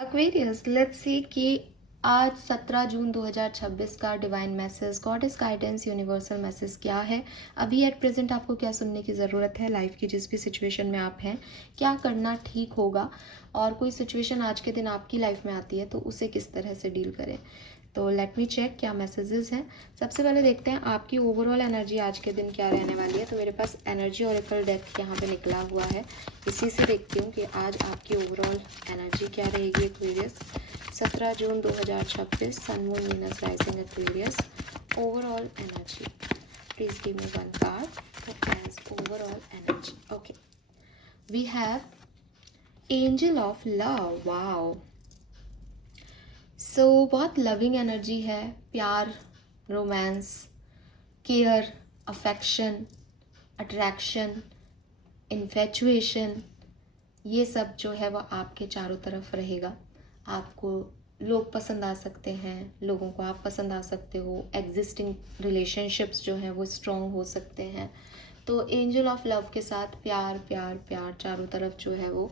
Aquarius, let's see कि आज 17 June 2026 का divine message, goddess guidance, universal message क्या है। अभी एट प्रेजेंट आपको क्या सुनने की ज़रूरत है लाइफ की जिस भी सिचुएशन में आप हैं, क्या करना ठीक होगा, और कोई सिचुएशन आज के दिन आपकी लाइफ में आती है तो उसे किस तरह से डील करें। तो लेट मी चेक क्या मैसेजेस हैं। सबसे पहले देखते हैं आपकी ओवरऑल एनर्जी आज के दिन क्या रहने वाली है। तो मेरे पास एनर्जी ऑरेकल डेक यहाँ पे निकला हुआ है, इसी से देखती हूँ कि आज आपकी ओवरऑल एनर्जी क्या रहेगी। Aquarius 17 June 2026, sun moon Venus rising Aquarius, overall energy. Please give me one card as overall energy. Okay, we have angel of love. Wow, so बहुत लविंग एनर्जी है, प्यार, romance, care, affection, attraction, infatuation, ये सब जो है वो आपके चारों तरफ रहेगा। आपको लोग पसंद आ सकते हैं, लोगों को आप पसंद आ सकते हो, एग्जिस्टिंग रिलेशनशिप्स जो हैं वो स्ट्रॉन्ग हो सकते हैं। तो एंजल ऑफ लव के साथ प्यार प्यार प्यार, चारों तरफ जो है वो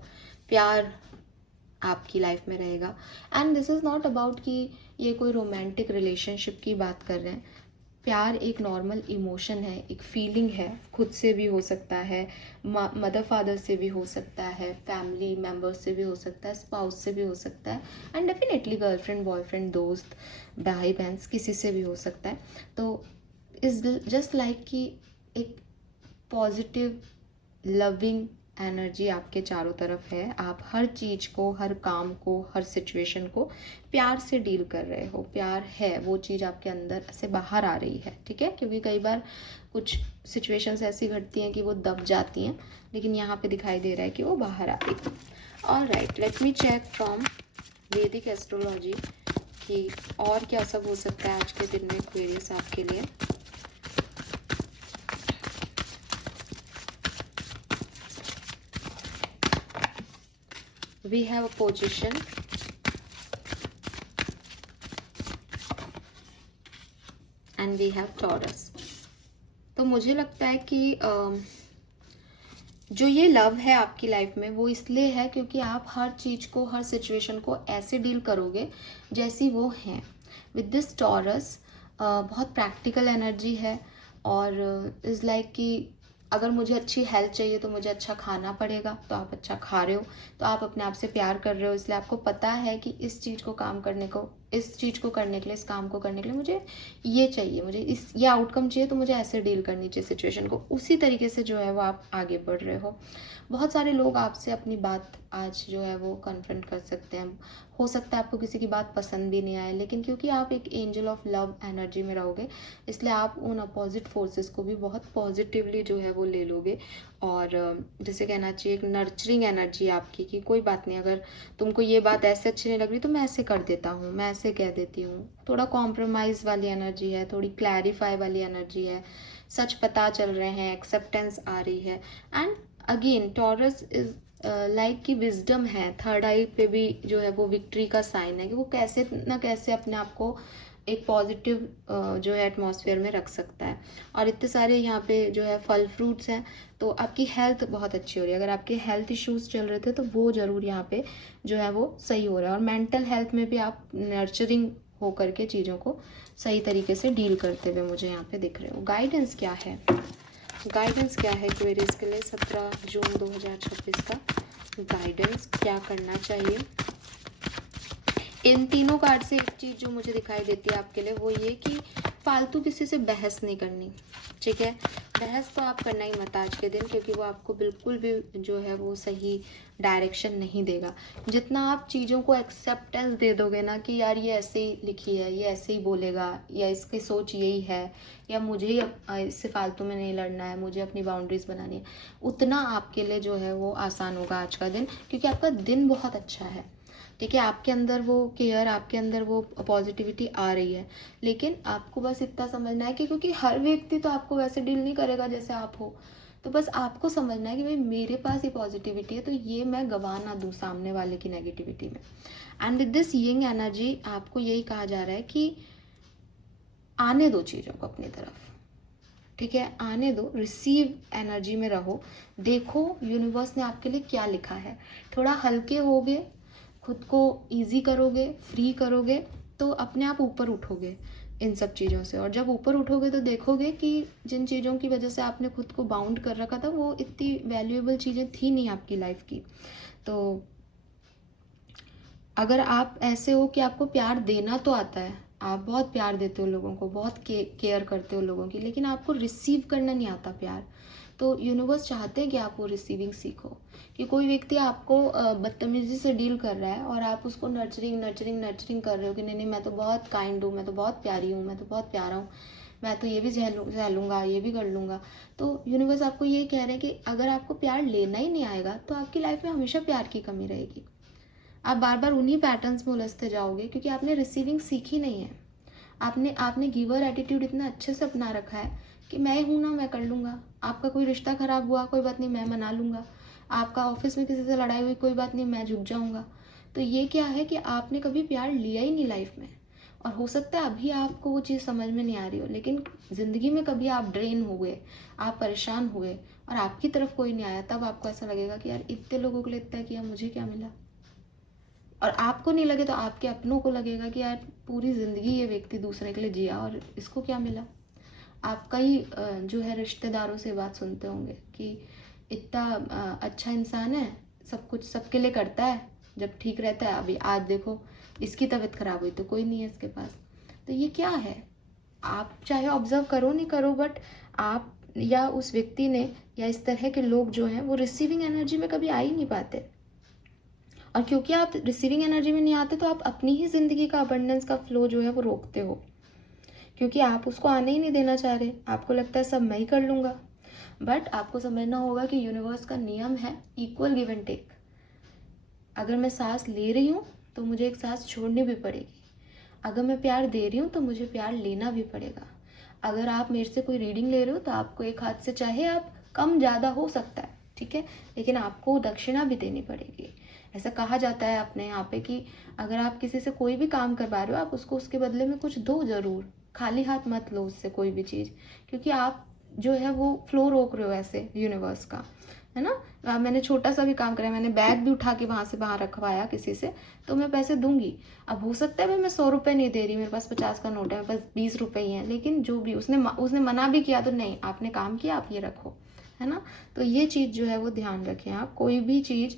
प्यार आपकी लाइफ में रहेगा। And this is not about कि ये कोई रोमांटिक रिलेशनशिप की बात कर रहे हैं। प्यार एक नॉर्मल इमोशन है, एक फीलिंग है, खुद से भी हो सकता है, मदर फादर से भी हो सकता है, फैमिली मेम्बर्स से भी हो सकता है, स्पाउस से भी हो सकता है, एंड डेफिनेटली गर्लफ्रेंड, बॉयफ्रेंड, दोस्त, भाई बहन, किसी से भी हो सकता है। तो इज जस्ट लाइक कि एक पॉजिटिव लविंग एनर्जी आपके चारों तरफ है। आप हर चीज़ को, हर काम को, हर सिचुएशन को प्यार से डील कर रहे हो। प्यार है, वो चीज़ आपके अंदर से बाहर आ रही है, ठीक है। क्योंकि कई बार कुछ सिचुएशंस ऐसी घटती हैं कि वो दब जाती हैं, लेकिन यहाँ पे दिखाई दे रहा है कि वो बाहर आ रही है। Alright, let me check from Vedic astrology कि और क्या सब हो सकता है आज के दिन में एक्वेरियस आपके लिए। We have a position, and we have Taurus. तो मुझे लगता है कि जो ये लव है आपकी लाइफ में वो इसलिए है क्योंकि आप हर चीज़ को, हर सिचुएशन को ऐसे डील करोगे जैसी वो हैं। विद दिस टॉरस बहुत प्रैक्टिकल एनर्जी है, और इज़ लाइक कि अगर मुझे अच्छी हेल्थ चाहिए तो मुझे अच्छा खाना पड़ेगा, तो आप अच्छा खा रहे हो, तो आप अपने आप से प्यार कर रहे हो, इसलिए आपको पता है कि इस चीज़ को काम करने को, इस चीज़ को करने के लिए, इस काम को करने के लिए मुझे ये चाहिए, मुझे ये आउटकम चाहिए, तो मुझे ऐसे डील करनी चाहिए सिचुएशन को। उसी तरीके से जो है वो आप आगे बढ़ रहे हो। बहुत सारे लोग आपसे अपनी बात आज जो है वो कन्फ्रंट कर सकते हैं। हो सकता है आपको किसी की बात पसंद भी नहीं आए, लेकिन क्योंकि आप एक एंजल ऑफ लव एनर्जी में रहोगे, इसलिए आप उन अपोजिट फोर्सेस को भी बहुत पॉजिटिवली जो है वो ले लोगे। और जैसे कहना चाहिए एक नर्चरिंग एनर्जी आपकी, कि कोई बात नहीं, अगर तुमको ये बात ऐसे अच्छी नहीं लग रही तो मैं ऐसे कर देता हूँ, मैं ऐसे कह देती हूँ। थोड़ा कॉम्प्रोमाइज़ वाली एनर्जी है, थोड़ी क्लैरिफाई वाली एनर्जी है, सच पता चल रहे हैं, एक्सेप्टेंस आ रही है। And again taurus is like की विजडम है, थर्ड आई पे भी जो है वो विक्ट्री का साइन है, कि वो कैसे ना कैसे अपने आप को एक पॉजिटिव जो है एटमॉस्फेयर में रख सकता है। और इतने सारे यहाँ पे जो है फल फ्रूट्स हैं, तो आपकी हेल्थ बहुत अच्छी हो रही है। अगर आपके हेल्थ इश्यूज चल रहे थे तो वो ज़रूर यहाँ पे जो है वो सही हो रहा है। और मेंटल हेल्थ में भी आप नर्चरिंग होकर के चीज़ों को सही तरीके से डील करते हुए मुझे यहाँ पे दिख रहे हो। गाइडेंस क्या है, गाइडेंस क्या है एक्वेरियस के लिए 17 जून 2026 का गाइडेंस क्या करना चाहिए। इन तीनों कार्ड से एक चीज़ जो मुझे दिखाई देती है आपके लिए वो ये कि फालतू किसी से बहस नहीं करनी, ठीक है। बहस तो आप करना ही मत आज के दिन, क्योंकि वो आपको बिल्कुल भी जो है वो सही डायरेक्शन नहीं देगा। जितना आप चीज़ों को एक्सेप्टेंस दे दोगे ना कि यार ये ऐसे ही लिखी है, ये ऐसे ही बोलेगा, या इसकी सोच यही है, या मुझे इससे फालतू में नहीं लड़ना है, मुझे अपनी बाउंड्रीज बनानी है, उतना आपके लिए जो है वो आसान होगा आज का दिन। क्योंकि आपका दिन बहुत अच्छा है, ठीक है। आपके अंदर वो केयर, आपके अंदर वो पॉजिटिविटी आ रही है। लेकिन आपको बस इतना समझना है कि क्योंकि हर व्यक्ति तो आपको वैसे डील नहीं करेगा जैसे आप हो, तो बस आपको समझना है कि भाई मेरे पास ये पॉजिटिविटी है, तो ये मैं गवा ना दूँ सामने वाले की नेगेटिविटी में। And with this Ying energy आपको यही कहा जा रहा है कि आने दो चीज़ों को अपनी तरफ, ठीक है, आने दो, रिसीव एनर्जी में रहो। देखो यूनिवर्स ने आपके लिए क्या लिखा है। थोड़ा हल्के हो गए खुद को ईजी करोगे, फ्री करोगे, तो अपने आप ऊपर उठोगे इन सब चीज़ों से। और जब ऊपर उठोगे तो देखोगे कि जिन चीज़ों की वजह से आपने खुद को बाउंड कर रखा था वो इतनी वैल्यूएबल चीज़ें थी नहीं आपकी लाइफ की। तो अगर आप ऐसे हो कि आपको प्यार देना तो आता है, आप बहुत प्यार देते हो लोगों को, बहुत केयर करते हो लोगों की, लेकिन आपको रिसीव करना नहीं आता प्यार, तो यूनिवर्स चाहते हैं कि आप वो रिसीविंग सीखो। कि कोई व्यक्ति आपको बदतमीजी से डील कर रहा है और आप उसको नर्चरिंग नर्चरिंग नर्चरिंग कर रहे हो कि नहीं नहीं मैं तो बहुत काइंड हूँ, मैं तो बहुत प्यारी हूँ, मैं तो बहुत प्यारा हूँ, मैं तो ये भी सह लूँगा, ये भी कर लूँगा। तो यूनिवर्स आपको ये कह रहे हैं कि अगर आपको प्यार लेना ही नहीं आएगा तो आपकी लाइफ में हमेशा प्यार की कमी रहेगी। आप बार बार उन्हीं पैटर्न्स में उलझते जाओगे क्योंकि आपने रिसीविंग सीखी नहीं है। आपने गिवर एटीट्यूड इतना अच्छे से अपना रखा है कि मैं हूँ ना, मैं कर लूँगा। आपका कोई रिश्ता ख़राब हुआ, कोई बात नहीं, मैं मना लूँगा। आपका ऑफिस में किसी से लड़ाई हुई, कोई बात नहीं, मैं झुक जाऊँगा। तो ये क्या है कि आपने कभी प्यार लिया ही नहीं लाइफ में। और हो सकता है अभी आपको वो चीज़ समझ में नहीं आ रही हो, लेकिन ज़िंदगी में कभी आप ड्रेन हुए, आप परेशान हुए और आपकी तरफ कोई नहीं आया, तब आपको ऐसा लगेगा कि यार इतने लोगों के लिए इतना किया, मुझे क्या मिला। और आपको नहीं लगे तो आपके अपनों को लगेगा कि यार पूरी ज़िंदगी ये व्यक्ति दूसरे के लिए जिया और इसको क्या मिला। आप कई जो है रिश्तेदारों से बात सुनते होंगे कि इतना अच्छा इंसान है, सब कुछ सबके लिए करता है, जब ठीक रहता है, अभी आज देखो इसकी तबीयत खराब हुई तो कोई नहीं है इसके पास। तो ये क्या है, आप चाहे ऑब्जर्व करो नहीं करो, बट आप या उस व्यक्ति ने या इस तरह के लोग जो हैं वो रिसीविंग एनर्जी में कभी आ ही नहीं पाते। और क्योंकि आप रिसीविंग एनर्जी में नहीं आते तो आप अपनी ही ज़िंदगी का अबंडेंस का फ्लो जो है वो रोकते हो, क्योंकि आप उसको आने ही नहीं देना चाह रहे। आपको लगता है सब मैं ही कर लूँगा, बट आपको समझना होगा कि यूनिवर्स का नियम है इक्वल गिव एंड टेक। अगर मैं सांस ले रही हूँ तो मुझे एक सांस छोड़नी भी पड़ेगी। अगर मैं प्यार दे रही हूँ तो मुझे प्यार लेना भी पड़ेगा। अगर आप मेरे से कोई रीडिंग ले रहे हो तो आपको एक हाथ से चाहे आप कम ज़्यादा हो सकता है, ठीक है, लेकिन आपको दक्षिणा भी देनी पड़ेगी। ऐसा कहा जाता है अपने यहाँ पे कि अगर आप किसी से कोई भी काम करवा रहे हो आप उसको उसके बदले में कुछ दो ज़रूर, खाली हाथ मत लो उससे कोई भी चीज़, क्योंकि आप जो है वो फ्लो रोक रहे हो ऐसे यूनिवर्स का, है ना। मैंने छोटा सा भी काम करा, मैंने बैग भी उठा के वहाँ से बाहर रखवाया किसी से, तो मैं पैसे दूंगी। अब हो सकता है भाई मैं 100 रुपये नहीं दे रही, मेरे पास 50 का नोट है, मेरे पास 20 रुपये ही हैं, लेकिन जो भी उसने मना भी किया तो नहीं, आपने काम किया, आप ये रखो, है ना। तो ये चीज़ जो है वो ध्यान रखें। आप कोई भी चीज़,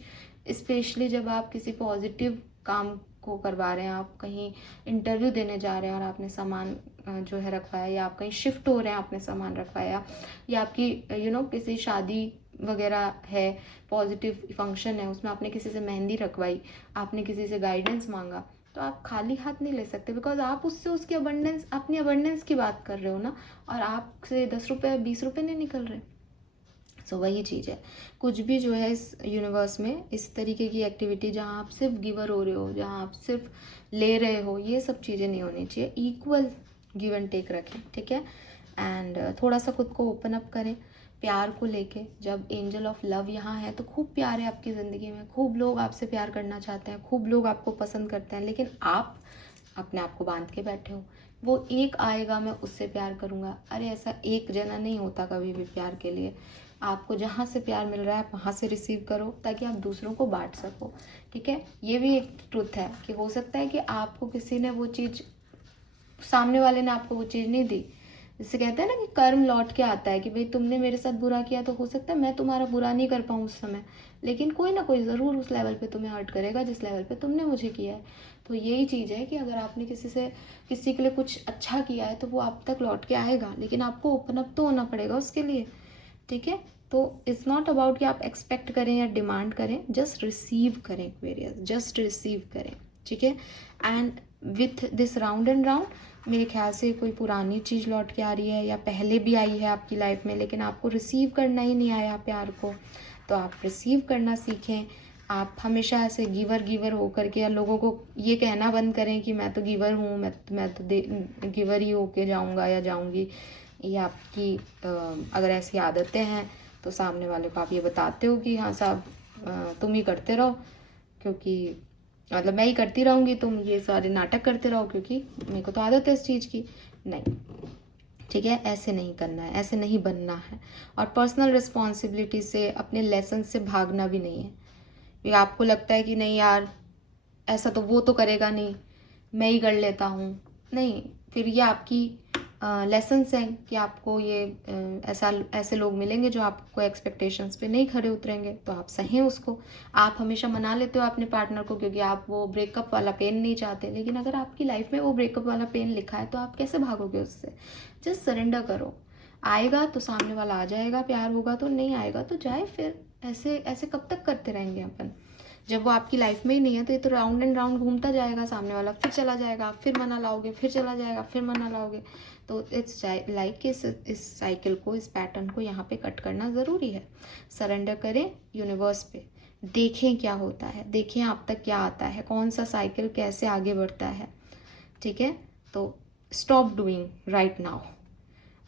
स्पेशली जब आप किसी पॉजिटिव काम को करवा रहे हैं, आप कहीं इंटरव्यू देने जा रहे हैं और आपने सामान जो है रखवाया, या आप कहीं शिफ्ट हो रहे हैं आपने सामान रखवाया, या आपकी किसी शादी वगैरह है, पॉजिटिव फंक्शन है, उसमें आपने किसी से मेहंदी रखवाई, आपने किसी से गाइडेंस मांगा, तो आप खाली हाथ नहीं ले सकते, बिकॉज आप उससे उसकी अबंडेंस, अपनी अबंडेंस की बात कर रहे हो ना, और आपसे 10 रुपये 20 रुपये नहीं निकल रहे। सो वही चीज़ है, कुछ भी जो है इस यूनिवर्स में इस तरीके की एक्टिविटी जहाँ आप सिर्फ गिवर हो रहे हो, जहाँ आप सिर्फ ले रहे हो, ये सब चीज़ें नहीं होनी चाहिए। इक्वल गिव एंड टेक रखें, ठीक है। एंड थोड़ा सा खुद को ओपन अप करें प्यार को लेके। जब एंजल ऑफ लव यहाँ है तो खूब प्यार है आपकी ज़िंदगी में, खूब लोग आपसे प्यार करना चाहते हैं, खूब लोग आपको पसंद करते हैं, लेकिन आप अपने आप को बांध के बैठे हो। वो एक आएगा मैं उससे प्यार करूँगा, अरे ऐसा एक जना नहीं होता कभी भी प्यार के लिए। आपको जहाँ से प्यार मिल रहा है आप वहाँ से रिसीव करो ताकि आप दूसरों को बांट सको, ठीक है। ये भी एक ट्रुथ है कि हो सकता है कि आपको किसी ने वो चीज़, सामने वाले ने आपको वो चीज़ नहीं दी। जिसे कहते हैं ना कि कर्म लौट के आता है, कि भाई तुमने मेरे साथ बुरा किया तो हो सकता है मैं तुम्हारा बुरा नहीं कर पाऊँ उस समय, लेकिन कोई ना कोई ज़रूर उस लेवल पे तुम्हें हर्ट करेगा जिस लेवल पे तुमने मुझे किया है। तो यही चीज़ है कि अगर आपने किसी के लिए कुछ अच्छा किया है तो वो आप तक लौट के आएगा, लेकिन आपको ओपन अप तो होना पड़ेगा उसके लिए, ठीक है। तो इट्स नॉट अबाउट कि आप एक्सपेक्ट करें या डिमांड करें, जस्ट रिसीव करें एक्वेरियस, जस्ट रिसीव करें, ठीक है। And with this round and round मेरे ख्याल से कोई पुरानी चीज़ लौट के आ रही है या पहले भी आई है आपकी लाइफ में, लेकिन आपको रिसीव करना ही नहीं आया प्यार को, तो आप रिसीव करना सीखें। आप हमेशा ऐसे गिवर हो करके या लोगों को ये कहना बंद करें कि मैं तो गिवर हूँ, मैं तो गिवर ही होके जाऊँगा या जाऊँगी। ये आपकी अगर ऐसी आदतें हैं तो सामने वाले को आप ये बताते हो कि हाँ साहब तुम ही करते रहो, क्योंकि मतलब मैं ही करती रहूँगी, तुम ये सारे नाटक करते रहो क्योंकि मेरे को तो आदत है इस चीज़ की। नहीं, ठीक है, ऐसे नहीं करना है, ऐसे नहीं बनना है। और पर्सनल रिस्पॉन्सिबिलिटी से, अपने लेसन से भागना भी नहीं है। ये आपको लगता है कि नहीं यार ऐसा तो वो तो करेगा नहीं, मैं ही कर लेता हूँ। नहीं, फिर ये आपकी लेसन्स हैं कि आपको ये ऐसे लोग मिलेंगे जो आपको एक्सपेक्टेशंस पे नहीं खरे उतरेंगे, तो आप सहें उसको। आप हमेशा मना लेते हो अपने पार्टनर को क्योंकि आप वो ब्रेकअप वाला पेन नहीं चाहते, लेकिन अगर आपकी लाइफ में वो ब्रेकअप वाला पेन लिखा है तो आप कैसे भागोगे उससे? जस्ट सरेंडर करो। आएगा तो सामने वाला आ जाएगा, प्यार होगा तो, नहीं आएगा तो जाए फिर। ऐसे ऐसे कब तक करते रहेंगे अपन? जब वो आपकी लाइफ में ही नहीं है तो ये तो राउंड एंड राउंड घूमता जाएगा, सामने वाला फिर चला जाएगा, फिर मना लाओगे, फिर चला जाएगा, फिर मना लाओगे। तो इट्स लाइक इस साइकिल को, इस पैटर्न को यहाँ पे कट करना ज़रूरी है। सरेंडर करें यूनिवर्स पे, देखें क्या होता है, देखें आप तक क्या आता है, कौन सा साइकिल कैसे आगे बढ़ता है। ठीक है, तो स्टॉप डूइंग राइट नाउ।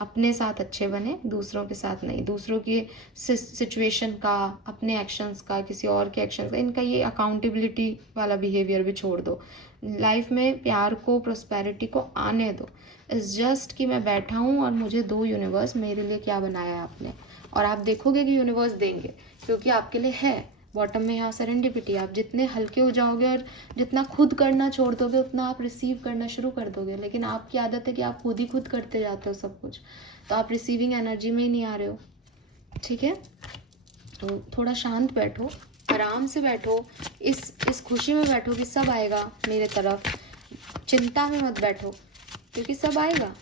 अपने साथ अच्छे बने, दूसरों के साथ नहीं। दूसरों की सिचुएशन का, अपने एक्शंस का, किसी और के एक्शंस का, इनका ये अकाउंटेबिलिटी वाला बिहेवियर भी छोड़ दो। लाइफ में प्यार को, प्रोस्पेरिटी को आने दो। इट्स जस्ट कि मैं बैठा हूँ और मुझे दो यूनिवर्स, मेरे लिए क्या बनाया है आपने, और आप देखोगे कि यूनिवर्स देंगे क्योंकि आपके लिए है। बॉटम में यहाँ सेरेंडिपिटी, आप जितने हल्के हो जाओगे और जितना खुद करना छोड़ दोगे उतना आप रिसीव करना शुरू कर दोगे। लेकिन आपकी आदत है कि आप खुद ही खुद करते जाते हो सब कुछ, तो आप रिसीविंग एनर्जी में ही नहीं आ रहे हो। ठीक है, तो थोड़ा शांत बैठो, आराम से बैठो, इस खुशी में बैठो कि सब आएगा मेरे तरफ। चिंता में मत बैठो क्योंकि सब आएगा।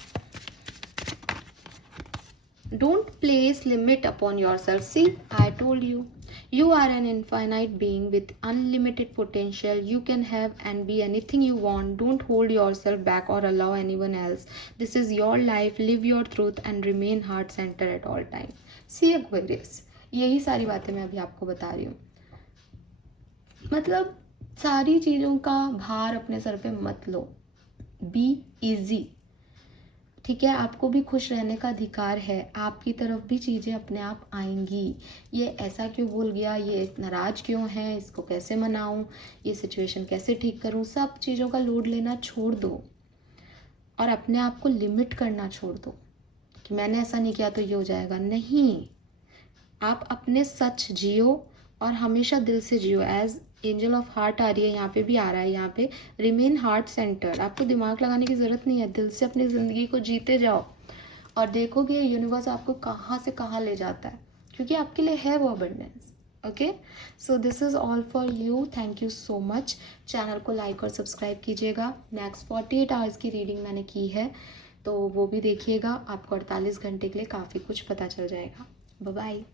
Don't place limit upon yourself. See, I told you. You are an infinite being with unlimited potential. You can have and be anything you want. Don't hold yourself back or allow anyone else. This is your life. Live your truth and remain heart center at all time. See Aquarius. यही सारी बातें मैं अभी आपको बता रही हूँ। मतलब सारी चीज़ों का भार अपने सर पे मत लो। Be easy. ठीक है, आपको भी खुश रहने का अधिकार है, आपकी तरफ भी चीज़ें अपने आप आएंगी। ये ऐसा क्यों बोल गया, ये नाराज़ क्यों है, इसको कैसे मनाऊं, ये सिचुएशन कैसे ठीक करूं, सब चीज़ों का लोड लेना छोड़ दो और अपने आप को लिमिट करना छोड़ दो कि मैंने ऐसा नहीं किया तो ये हो जाएगा। नहीं, आप अपने सच जियो और हमेशा दिल से जियो। एज एंजल ऑफ हार्ट आ रही है, यहाँ पे भी आ रहा है, यहाँ पे रिमेन हार्ट सेंटर्ड। आपको दिमाग लगाने की ज़रूरत नहीं है, दिल से अपनी ज़िंदगी को जीते जाओ और देखोगे यूनिवर्स आपको कहाँ से कहाँ ले जाता है, क्योंकि आपके लिए है वो abundance. Okay, so this is all for you. Thank you so much. Channel को लाइक और सब्सक्राइब कीजिएगा। नेक्स्ट 48 आवर्स की रीडिंग मैंने की है, तो वो भी देखिएगा। आपको 48 घंटे के लिए काफ़ी कुछ पता चल जाएगा। Bye bye.